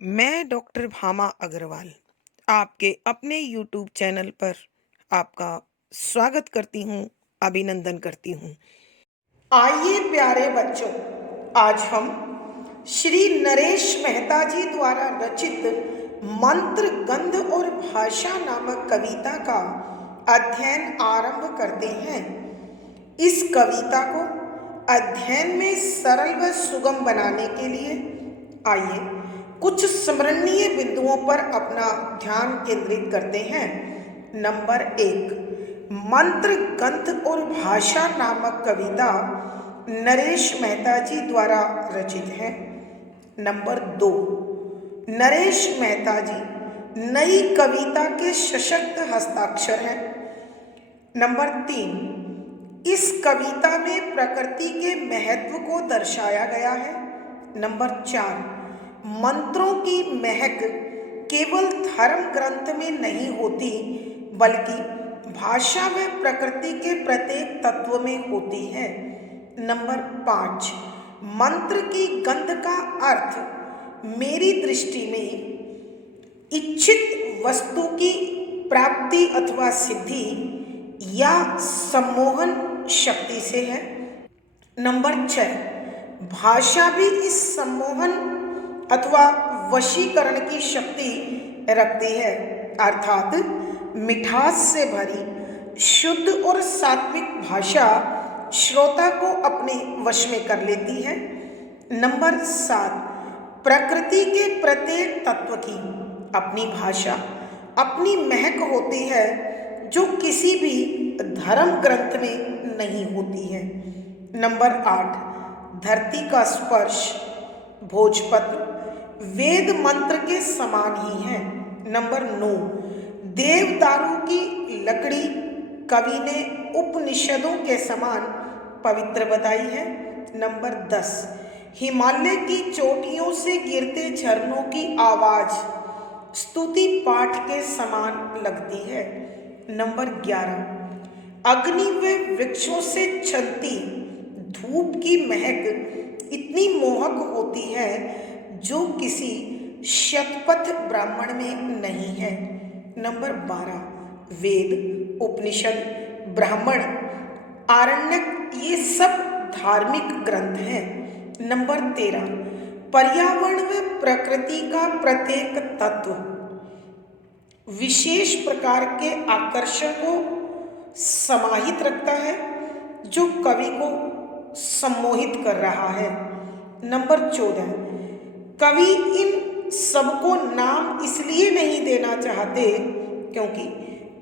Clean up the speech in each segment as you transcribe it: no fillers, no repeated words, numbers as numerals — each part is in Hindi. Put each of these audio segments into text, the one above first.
मैं डॉक्टर भामा अग्रवाल आपके अपने यूट्यूब चैनल पर आपका स्वागत करती हूँ, अभिनंदन करती हूँ। आइए प्यारे बच्चों, आज हम श्री नरेश मेहता जी द्वारा रचित मंत्र गंध और भाषा नामक कविता का अध्ययन आरंभ करते हैं। इस कविता को अध्ययन में सरल व सुगम बनाने के लिए आइए कुछ स्मरणीय बिंदुओं पर अपना ध्यान केंद्रित करते हैं। नंबर 1, मंत्र गंध और भाषा नामक कविता नरेश मेहता जी द्वारा रचित है। नंबर 2, नरेश मेहता जी नई कविता के सशक्त हस्ताक्षर हैं। नंबर 3, इस कविता में प्रकृति के महत्व को दर्शाया गया है। नंबर 4, मंत्रों की महक केवल धर्म ग्रंथ में नहीं होती बल्कि भाषा व प्रकृति के प्रत्येक तत्व में होती है। नंबर 5, मंत्र की गंध का अर्थ मेरी दृष्टि में इच्छित वस्तु की प्राप्ति अथवा सिद्धि या सम्मोहन शक्ति से है। नंबर 6, भाषा भी इस सम्मोहन अथवा वशीकरण की शक्ति रखती है, अर्थात मिठास से भरी शुद्ध और सात्विक भाषा श्रोता को अपने वश में कर लेती है। नंबर 7, प्रकृति के प्रत्येक तत्व की अपनी भाषा, अपनी महक होती है जो किसी भी धर्म ग्रंथ में नहीं होती है। नंबर 8, धरती का स्पर्श, भोजपत्र वेद मंत्र के समान ही है। नंबर 9, देवदारू की लकड़ी कवि ने उपनिषदों के समान पवित्र बताई है। नंबर 10, हिमालय की चोटियों से गिरते झरनों की आवाज स्तुति पाठ के समान लगती है। नंबर 11, अग्नि व वृक्षों से छलती धूप की महक इतनी मोहक होती है जो किसी शतपथ ब्राह्मण में नहीं है। नंबर 12, वेद, उपनिषद, ब्राह्मण, आरण्यक ये सब धार्मिक ग्रंथ हैं। नंबर 13, पर्यावरण व प्रकृति का प्रत्येक तत्व विशेष प्रकार के आकर्षण को समाहित रखता है जो कवि को सम्मोहित कर रहा है। नंबर 14, कवि इन सबको नाम इसलिए नहीं देना चाहते क्योंकि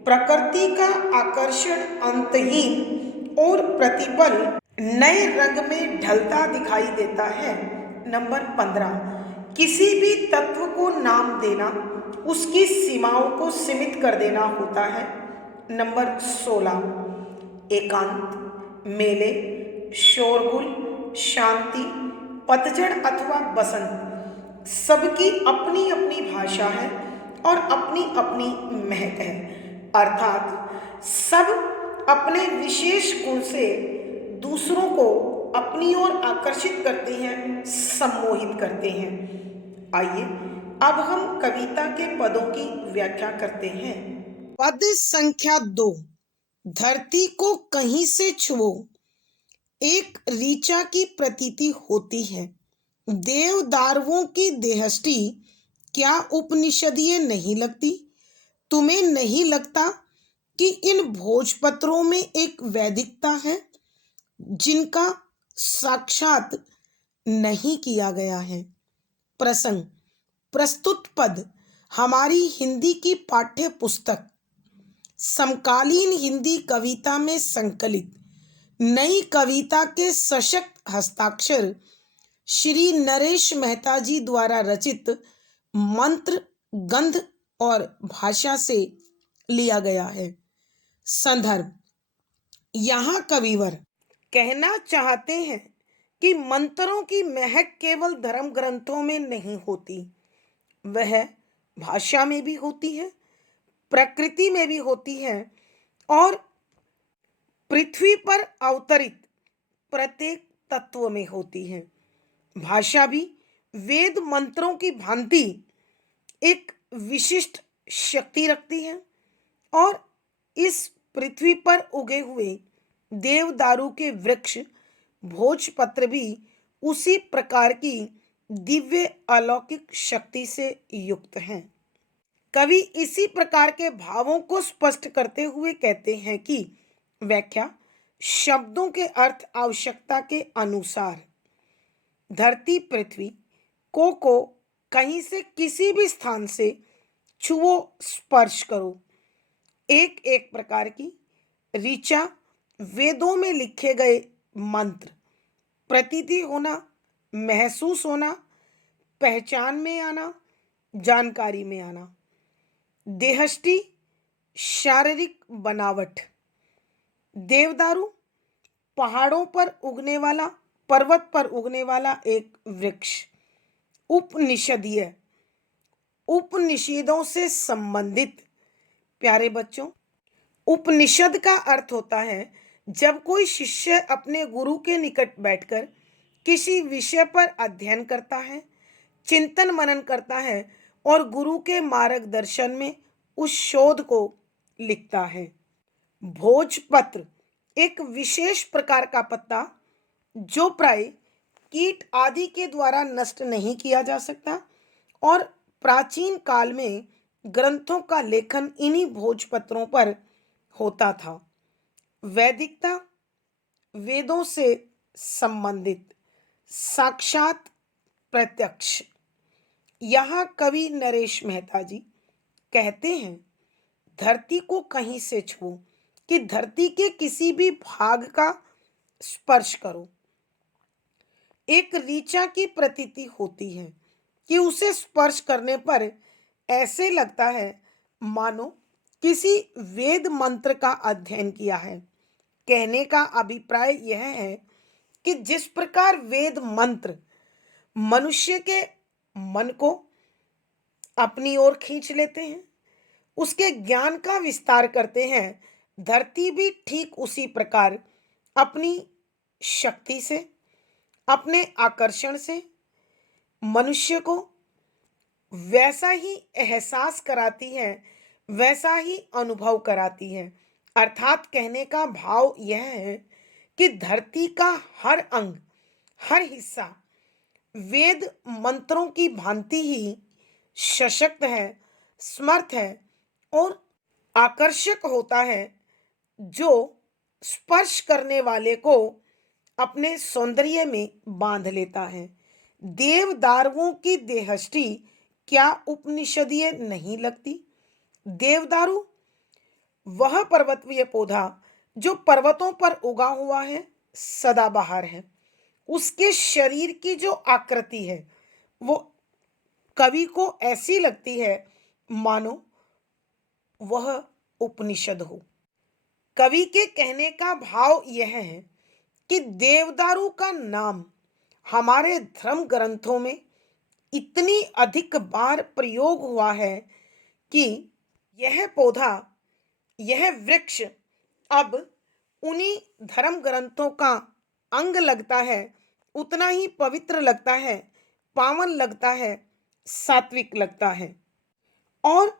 प्रकृति का आकर्षण अंतहीन और प्रतिपल नए रंग में ढलता दिखाई देता है। नंबर 15, किसी भी तत्व को नाम देना उसकी सीमाओं को सीमित कर देना होता है। नंबर 16, एकांत, मेले, शोरगुल, शांति, पतझड़ अथवा बसंत सबकी अपनी अपनी भाषा है और अपनी अपनी महक है, अर्थात सब अपने विशेष गुण से दूसरों को अपनी ओर आकर्षित करते हैं, सम्मोहित करते हैं। आइए अब हम कविता के पदों की व्याख्या करते हैं। पद संख्या 2, धरती को कहीं से छुओ, एक ऋचा की प्रतीति होती है। देवदारुओं की देहष्टि क्या उपनिषदीय नहीं लगती? तुम्हें नहीं लगता कि इन भोजपत्रों में एक वैदिकता है जिनका साक्षात नहीं किया गया है? प्रसंग, प्रस्तुत पद हमारी हिंदी की पाठ्य पुस्तक समकालीन हिंदी कविता में संकलित नई कविता के सशक्त हस्ताक्षर श्री नरेश मेहता जी द्वारा रचित मंत्र गंध और भाषा से लिया गया है। संदर्भ, यहाँ कविवर कहना चाहते हैं कि मंत्रों की महक केवल धर्म ग्रंथों में नहीं होती, वह भाषा में भी होती है, प्रकृति में भी होती है और पृथ्वी पर अवतरित प्रत्येक तत्व में होती है। भाषा भी वेद मंत्रों की भांति एक विशिष्ट शक्ति रखती है और इस पृथ्वी पर उगे हुए देवदारू के वृक्ष भोजपत्र भी उसी प्रकार की दिव्य अलौकिक शक्ति से युक्त हैं। कवि इसी प्रकार के भावों को स्पष्ट करते हुए कहते हैं कि व्याख्या शब्दों के अर्थ आवश्यकता के अनुसार धरती पृथ्वी को कहीं से किसी भी स्थान से छुओ स्पर्श करो, एक एक प्रकार की ऋचा वेदों में लिखे गए मंत्र प्रतीति होना, महसूस होना, पहचान में आना, जानकारी में आना, देहष्टि शारीरिक बनावट, देवदारू पहाड़ों पर उगने वाला, पर्वत पर उगने वाला एक वृक्ष, उपनिषदीय उपनिषदों से संबंधित। प्यारे बच्चों, उपनिषद का अर्थ होता है जब कोई शिष्य अपने गुरु के निकट बैठकर किसी विषय पर अध्ययन करता है, चिंतन मनन करता है और गुरु के मार्गदर्शन में उस शोध को लिखता है। भोजपत्र एक विशेष प्रकार का पत्ता जो प्राय कीट आदि के द्वारा नष्ट नहीं किया जा सकता और प्राचीन काल में ग्रंथों का लेखन इन्हीं भोजपत्रों पर होता था। वैदिकता वेदों से संबंधित साक्षात प्रत्यक्ष। यहाँ कवि नरेश मेहता जी कहते हैं, धरती को कहीं से छुओ कि धरती के किसी भी भाग का स्पर्श करो। एक ऋचा की प्रतीति होती है कि उसे स्पर्श करने पर ऐसे लगता है मानो किसी वेद मंत्र का अध्ययन किया है। कहने का अभिप्राय यह है कि जिस प्रकार वेद मंत्र मनुष्य के मन को अपनी ओर खींच लेते हैं, उसके ज्ञान का विस्तार करते हैं, धरती भी ठीक उसी प्रकार अपनी शक्ति से, अपने आकर्षण से मनुष्य को वैसा ही एहसास कराती है, वैसा ही अनुभव कराती है। अर्थात कहने का भाव यह है कि धरती का हर अंग, हर हिस्सा वेद मंत्रों की भांति ही सशक्त है, समर्थ है और आकर्षक होता है, जो स्पर्श करने वाले को अपने सौंदर्य में बांध लेता है। देवदारुओं की देहष्टि क्या उपनिषदीय नहीं लगती? देवदारू वह पर्वतीय पौधा जो पर्वतों पर उगा हुआ है, सदाबहार है। उसके शरीर की जो आकृति है वो कवि को ऐसी लगती है मानो वह उपनिषद हो। कवि के कहने का भाव यह है कि देवदारू का नाम हमारे धर्म ग्रंथों में इतनी अधिक बार प्रयोग हुआ है कि यह पौधा, यह वृक्ष अब उन्हीं धर्म ग्रंथों का अंग लगता है, उतना ही पवित्र लगता है, पावन लगता है, सात्विक लगता है। और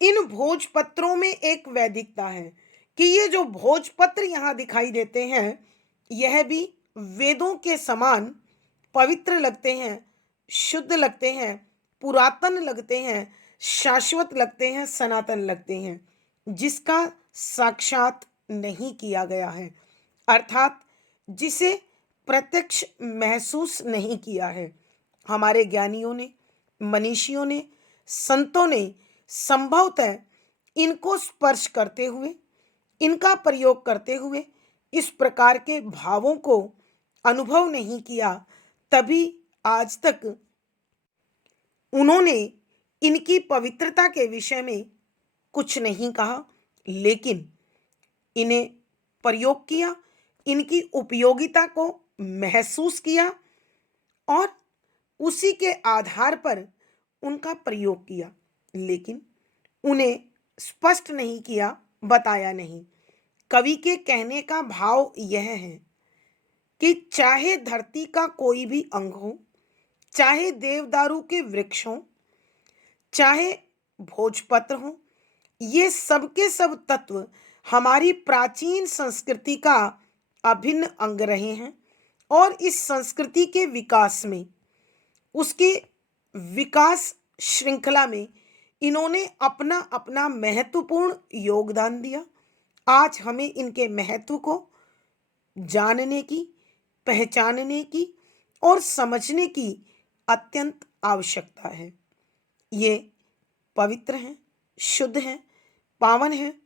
इन भोजपत्रों में एक वैदिकता है कि ये जो भोजपत्र यहाँ दिखाई देते हैं, यह भी वेदों के समान पवित्र लगते हैं, शुद्ध लगते हैं, पुरातन लगते हैं, शाश्वत लगते हैं, सनातन लगते हैं, जिसका साक्षात नहीं किया गया है, अर्थात जिसे प्रत्यक्ष महसूस नहीं किया है। हमारे ज्ञानियों ने, मनीषियों ने, संतों ने संभवतः इनको स्पर्श करते हुए, इनका प्रयोग करते हुए इस प्रकार के भावों को अनुभव नहीं किया, तभी आज तक उन्होंने इनकी पवित्रता के विषय में कुछ नहीं कहा, लेकिन इन्हें प्रयोग किया, इनकी उपयोगिता को महसूस किया और उसी के आधार पर उनका प्रयोग किया, लेकिन उन्हें स्पष्ट नहीं किया, बताया नहीं। कवि के कहने का भाव यह है कि चाहे धरती का कोई भी अंग हो, चाहे देवदारू के वृक्ष हों, चाहे भोजपत्र हों, ये सब के सब तत्व हमारी प्राचीन संस्कृति का अभिन्न अंग रहे हैं और इस संस्कृति के विकास में, उसके विकास श्रृंखला में इन्होंने अपना अपना महत्वपूर्ण योगदान दिया। आज हमें इनके महत्व को जानने की, पहचानने की और समझने की अत्यंत आवश्यकता है। ये पवित्र हैं, शुद्ध हैं, पावन हैं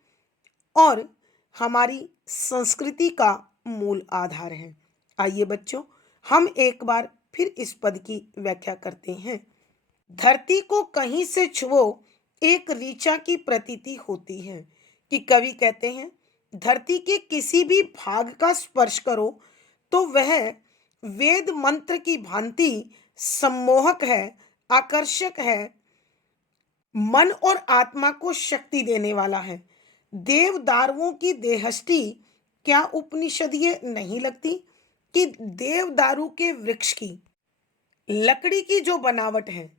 और हमारी संस्कृति का मूल आधार है। आइए बच्चों, हम एक बार फिर इस पद की व्याख्या करते हैं। धरती को कहीं से छुओ एक ऋचा की प्रतीति होती है। कि कवि कहते हैं धरती के किसी भी भाग का स्पर्श करो तो वह वेद मंत्र की भांति सम्मोहक है, आकर्षक है, मन और आत्मा को शक्ति देने वाला है। देवदारुओं की देहष्टि क्या उपनिषदीय नहीं लगती? कि देवदारू के वृक्ष की लकड़ी की जो बनावट है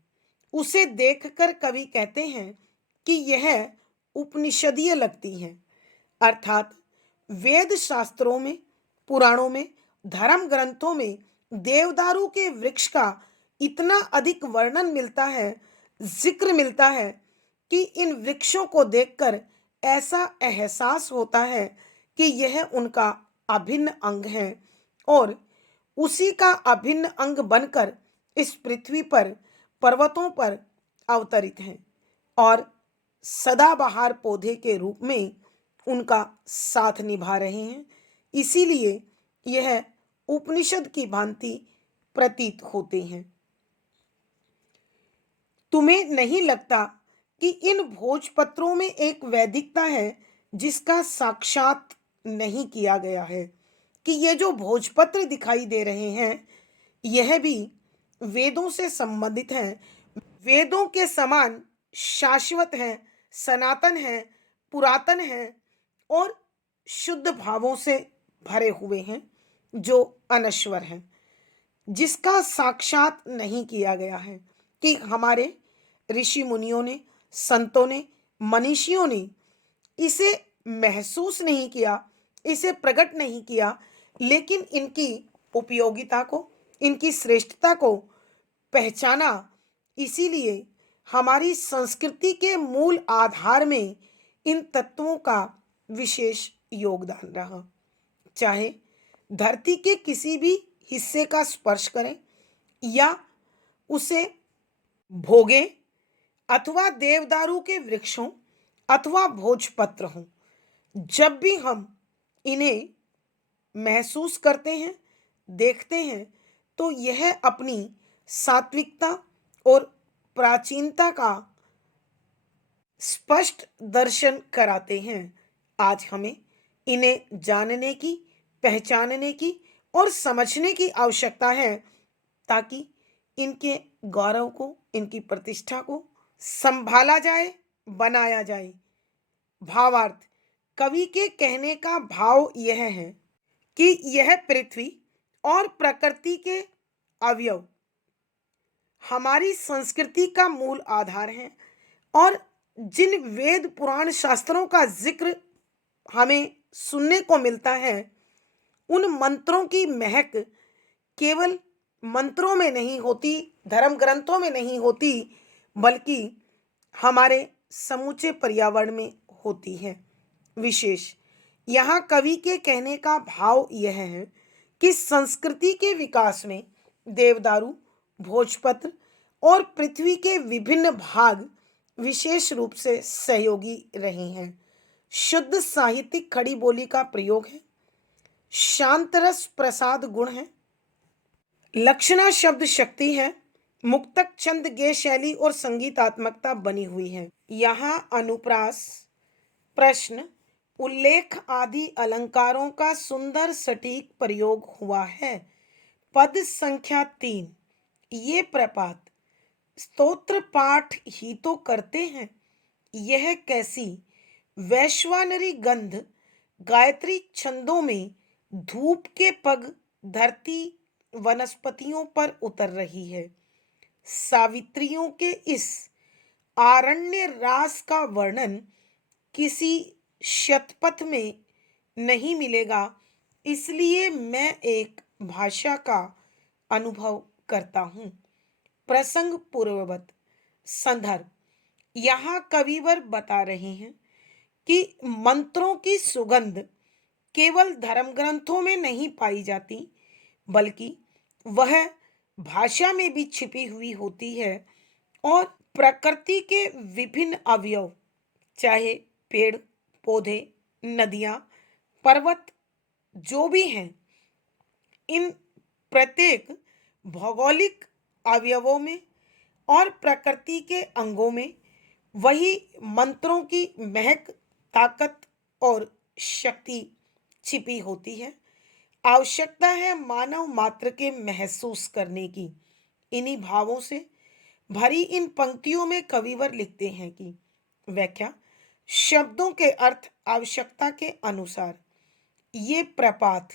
उसे देखकर कवि कहते हैं कि यह उपनिषदीय लगती है। अर्थात वेद शास्त्रों में, पुराणों में, धर्म ग्रंथों में देवदारू के वृक्ष का इतना अधिक वर्णन मिलता है, जिक्र मिलता है कि इन वृक्षों को देखकर ऐसा एहसास होता है कि यह उनका अभिन्न अंग है और उसी का अभिन्न अंग बनकर इस पृथ्वी पर, पर्वतों पर अवतरित हैं और सदाबहार पौधे के रूप में उनका साथ निभा रहे हैं। इसीलिए यह उपनिषद की भांति प्रतीत होते हैं। तुम्हें नहीं लगता कि इन भोजपत्रों में एक वैदिकता है जिसका साक्षात नहीं किया गया है? कि ये जो भोजपत्र दिखाई दे रहे हैं यह भी वेदों से संबंधित हैं, वेदों के समान शाश्वत हैं, सनातन हैं, पुरातन हैं और शुद्ध भावों से भरे हुए हैं, जो अनश्वर हैं, जिसका साक्षात नहीं किया गया है। कि हमारे ऋषि मुनियों ने, संतों ने, मनीषियों ने इसे महसूस नहीं किया, इसे प्रकट नहीं किया, लेकिन इनकी उपयोगिता को, इनकी श्रेष्ठता को पहचाना। इसीलिए हमारी संस्कृति के मूल आधार में इन तत्वों का विशेष योगदान रहा। चाहे धरती के किसी भी हिस्से का स्पर्श करें या उसे भोगें, अथवा देवदारू के वृक्ष हों अथवा भोजपत्र हों, जब भी हम इन्हें महसूस करते हैं, देखते हैं, तो यह अपनी सात्विकता और प्राचीनता का स्पष्ट दर्शन कराते हैं। आज हमें इन्हें जानने की, पहचानने की और समझने की आवश्यकता है ताकि इनके गौरव को, इनकी प्रतिष्ठा को संभाला जाए, बनाया जाए। भावार्थ, कवि के कहने का भाव यह है कि यह पृथ्वी और प्रकृति के अवयव हमारी संस्कृति का मूल आधार हैं और जिन वेद पुराण शास्त्रों का जिक्र हमें सुनने को मिलता है, उन मंत्रों की महक केवल मंत्रों में नहीं होती, धर्म ग्रंथों में नहीं होती, बल्कि हमारे समूचे पर्यावरण में होती है। विशेष यहाँ कवि के कहने का भाव यह है कि संस्कृति के विकास में देवदारू, भोजपत्र और पृथ्वी के विभिन्न भाग विशेष रूप से सहयोगी रहे हैं। शुद्ध साहित्यिक खड़ी बोली का प्रयोग है, शांतरस प्रसाद गुण है, लक्षणा शब्द शक्ति है, मुक्तक छंद गेय शैली और संगीतात्मकता बनी हुई है। यहाँ अनुप्रास, प्रश्न, उल्लेख आदि अलंकारों का सुंदर सटीक प्रयोग हुआ है। पद संख्या 3, ये प्रपात स्तोत्र पाठ ही तो करते हैं, यह कैसी वैश्वानरी गंध गायत्री छंदों में धूप के पग धरती वनस्पतियों पर उतर रही है। सावित्रियों के इस आरण्य रास का वर्णन किसी शतपथ में नहीं मिलेगा, इसलिए मैं एक भाषा का अनुभव करता हूँ। प्रसंग पूर्ववत। संदर्भ। यहाँ कविवर बता रहे हैं कि मंत्रों की सुगंध केवल धर्म ग्रंथों में नहीं पाई जाती, बल्कि वह भाषा में भी छिपी हुई होती है और प्रकृति के विभिन्न अवयव, चाहे पेड़ पौधे, नदियां, पर्वत, जो भी हैं, इन प्रत्येक भौगोलिक अवयवों में और प्रकृति के अंगों में वही मंत्रों की महक, ताकत और शक्ति छिपी होती है। आवश्यकता है मानव मात्र के महसूस करने की। इन्हीं भावों से भरी इन पंक्तियों में कविवर लिखते हैं कि व्याख्या। शब्दों के अर्थ आवश्यकता के अनुसार ये प्रपात,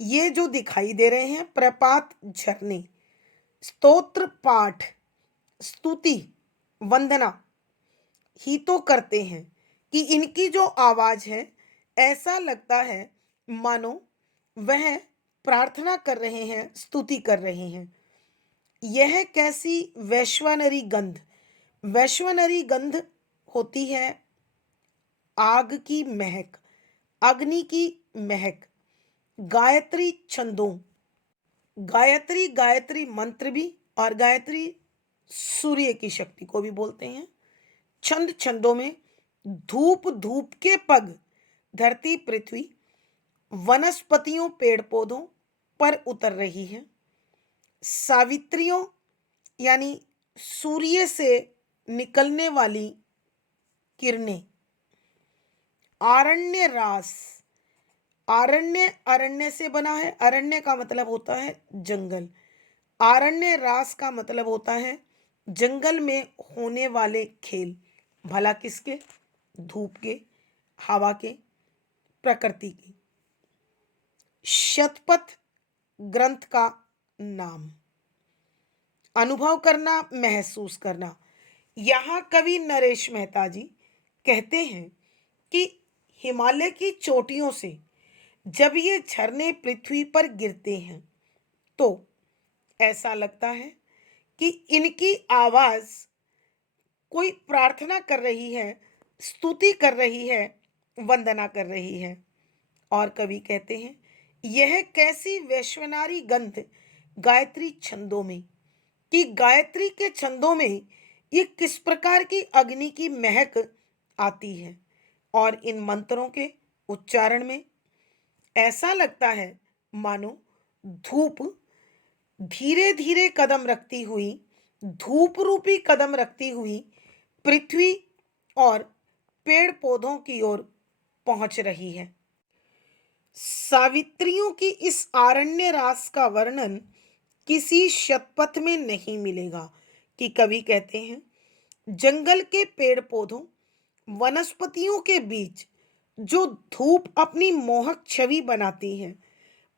ये जो दिखाई दे रहे हैं प्रपात, झरने, स्तोत्र पाठ, स्तुति, वंदना ही तो करते हैं कि इनकी जो आवाज है, ऐसा लगता है मानो वह प्रार्थना कर रहे हैं, स्तुति कर रहे हैं। यह कैसी वैश्वानरी गंध, वैश्वानरी गंध होती है आग की महक, अग्नि की महक, गायत्री छंदों, गायत्री, गायत्री मंत्र भी, और गायत्री सूर्य की शक्ति को भी बोलते हैं। छंद, छंदों में धूप, धूप के पग, धरती, पृथ्वी, वनस्पतियों, पेड़ पौधों पर उतर रही है। सावित्रियों यानी सूर्य से निकलने वाली किरणें। आरण्य रास, आरण्य अरण्य से बना है, अरण्य का मतलब होता है जंगल, आरण्य रास का मतलब होता है जंगल में होने वाले खेल। भला किसके? धूप के, हवा के, प्रकृति की। शतपथ ग्रंथ का नाम। अनुभव करना, महसूस करना। यहाँ कवि नरेश मेहता जी कहते हैं कि हिमालय की चोटियों से जब ये झरने पृथ्वी पर गिरते हैं तो ऐसा लगता है कि इनकी आवाज कोई प्रार्थना कर रही है, स्तुति कर रही है, वंदना कर रही है। और कवि कहते हैं यह कैसी वैश्वनारी गंध गायत्री छंदों में, कि गायत्री के छंदों में ये किस प्रकार की अग्नि की महक आती है। और इन मंत्रों के उच्चारण में ऐसा लगता है मानो धूप धीरे धीरे कदम रखती हुई, धूप रूपी कदम रखती हुई पृथ्वी और पेड़ पौधों की ओर पहुंच रही है। सावित्रियों की इस आरण्य रास का वर्णन किसी शतपथ में नहीं मिलेगा, कि कवि कहते हैं जंगल के पेड़ पौधों, वनस्पतियों के बीच जो धूप अपनी मोहक छवि बनाती है,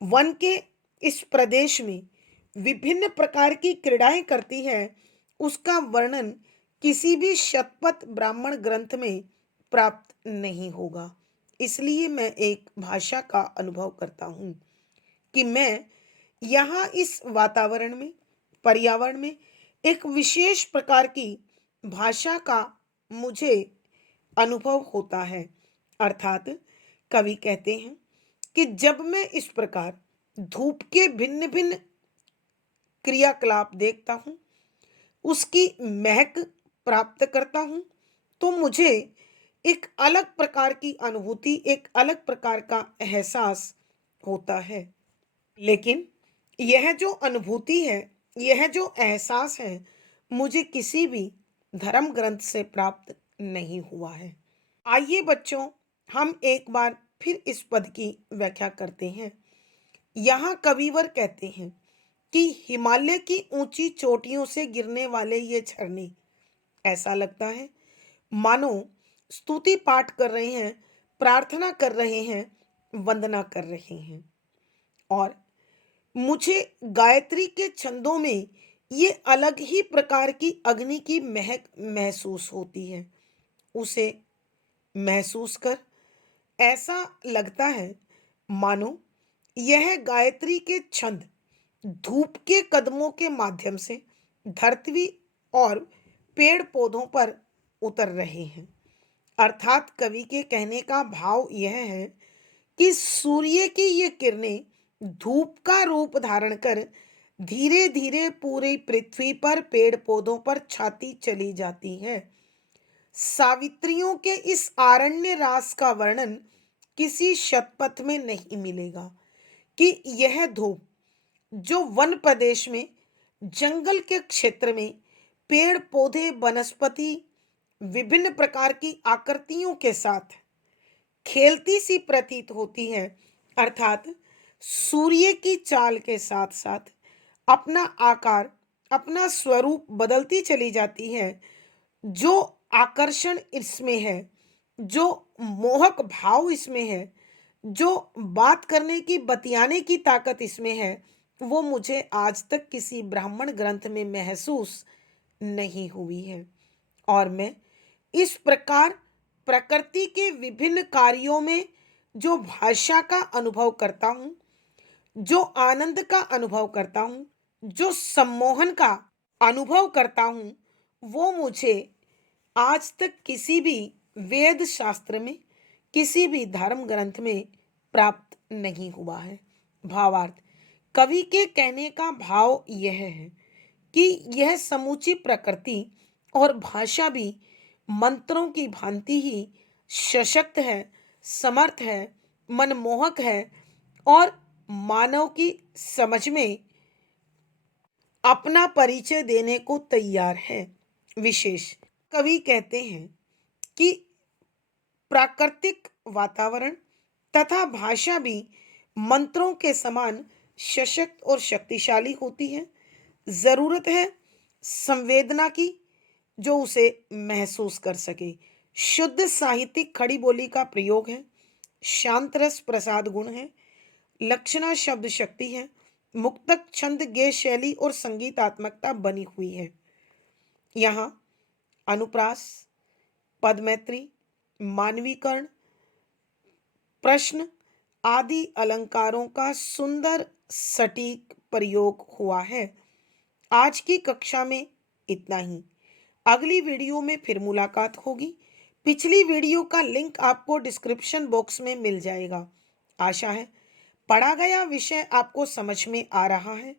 वन के इस प्रदेश में विभिन्न प्रकार की क्रीड़ाएं करती है, उसका वर्णन किसी भी शतपथ ब्राह्मण ग्रंथ में प्राप्त नहीं होगा। इसलिए मैं एक भाषा का अनुभव करता हूँ कि मैं यहाँ इस वातावरण में, पर्यावरण में एक विशेष प्रकार की भाषा का मुझे अनुभव होता है। अर्थात कवि कहते हैं कि जब मैं इस प्रकार धूप के भिन्न भिन्न क्रियाकलाप देखता हूँ, उसकी महक प्राप्त करता हूँ, तो मुझे एक अलग प्रकार की अनुभूति, एक अलग प्रकार का एहसास होता है। लेकिन यह जो अनुभूति है, यह जो एहसास है, मुझे किसी भी धर्म ग्रंथ से प्राप्त नहीं हुआ है। आइए बच्चों, हम एक बार फिर इस पद की व्याख्या करते हैं। यहाँ कविवर कहते हैं कि हिमालय की ऊंची चोटियों से गिरने वाले ये झरने, ऐसा लगता है मानो स्तुति पाठ कर रहे हैं, प्रार्थना कर रहे हैं, वंदना कर रहे हैं। और मुझे गायत्री के छंदों में ये अलग ही प्रकार की अग्नि की महक महसूस होती है। उसे महसूस कर ऐसा लगता है मानो यह गायत्री के छंद धूप के कदमों के माध्यम से धरती और पेड़ पौधों पर उतर रहे हैं। अर्थात कवि के कहने का भाव यह है कि सूर्य की ये किरणें धूप का रूप धारण कर धीरे धीरे पूरी पृथ्वी पर पेड़ पौधों पर छाती चली जाती है। सावित्रियों के इस आरण्य रास का वर्णन किसी शतपथ में नहीं मिलेगा कि यह धूप जो वन प्रदेश में जंगल के क्षेत्र में पेड़ पौधे वनस्पति विभिन्न प्रकार की आकृतियों के साथ खेलती सी प्रतीत होती है। अर्थात सूर्य की चाल के साथ साथ अपना आकार अपना स्वरूप बदलती चली जाती है। जो आकर्षण इसमें है, जो मोहक भाव इसमें है, जो बात करने की बतियाने की ताकत इसमें है, वो मुझे आज तक किसी ब्राह्मण ग्रंथ में महसूस नहीं हुई है। और मैं इस प्रकार प्रकृति के विभिन्न कार्यों में जो भाषा का अनुभव करता हूँ, जो आनंद का अनुभव करता हूँ, जो सम्मोहन का अनुभव करता हूँ, वो मुझे आज तक किसी भी वेद शास्त्र में किसी भी धर्म ग्रंथ में प्राप्त नहीं हुआ है। भावार्थ कवि के कहने का भाव यह है कि यह समूची प्रकृति और भाषा भी मंत्रों की भांति ही सशक्त है, समर्थ है, मनमोहक है और मानव की समझ में अपना परिचय देने को तैयार है। विशेष कवि कहते हैं कि प्राकृतिक वातावरण तथा भाषा भी मंत्रों के समान सशक्त और शक्तिशाली होती है। जरूरत है संवेदना की जो उसे महसूस कर सके। शुद्ध साहित्यिक खड़ी बोली का प्रयोग है, शांत रस प्रसाद गुण है, लक्षणा शब्द शक्ति है, मुक्तक छंद गेय शैली और संगीतात्मकता बनी हुई है। यहाँ अनुप्रास, पदमैत्री, मानवीकरण, प्रश्न आदि अलंकारों का सुंदर सटीक प्रयोग हुआ है। आज की कक्षा में इतना ही। अगली वीडियो में फिर मुलाकात होगी। पिछली वीडियो का लिंक आपको डिस्क्रिप्शन बॉक्स में मिल जाएगा। आशा है पढ़ा गया विषय आपको समझ में आ रहा है।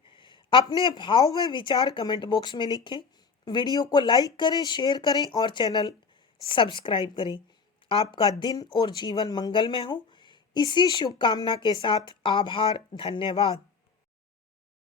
अपने भाव व विचार कमेंट बॉक्स में लिखें। वीडियो को लाइक करें, शेयर करें और चैनल सब्सक्राइब करें। आपका दिन और जीवन मंगलमय हो, इसी शुभकामना के साथ आभार, धन्यवाद।